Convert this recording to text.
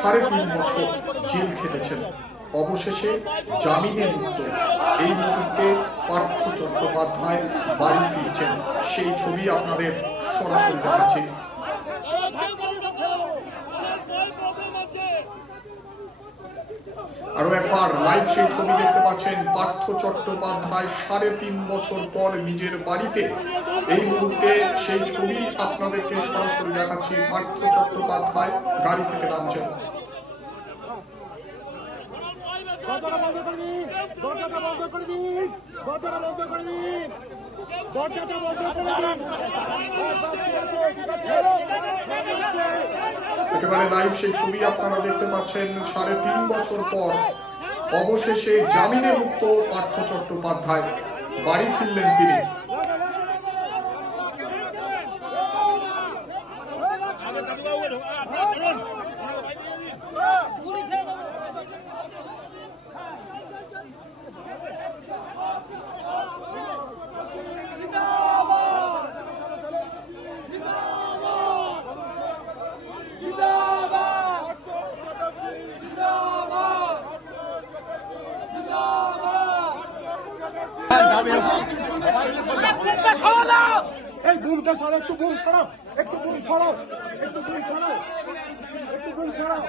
সাড়ে তিন বছর জেল খেটেছেন। অবশেষে জামিনে মুক্ত। এই মুহূর্তে পার্থ চট্টোপাধ্যায় বাড়ি ফিরছেন। সেই ছবি আপনাদের সরাসরি দেখাচ্ছি। আরও একবার লাইভ সেই ছবি দেখতে পাচ্ছেন পার্থ চট্টোপাধ্যায় সাড়ে তিন বছর পর নিজের বাড়িতে। এই মুহূর্তে সেই ছবি আপনাদেরকে সরাসরি দেখাচ্ছি। পার্থ চট্টোপাধ্যায় গাড়ি থেকে নামছেন। দরজাটা বন্ধ করে দিন। দরজাটা বন্ধ করে দিন। দরজাটা বন্ধ করে দিন। দরজাটা বন্ধ করে দিন। একেবারে লাইভ সেই ছবি আপনারা দেখতে পাচ্ছেন, সাড়ে তিন বছর পর অবশেষে জামিনে মুক্ত পার্থ চট্টোপাধ্যায়। বাড়ি ফিরলেন তিনি। এই বুমটা সরাও একটু বুম সরাও একটু বুম সরাও একটু বুম সরাও একটু বুম সরাও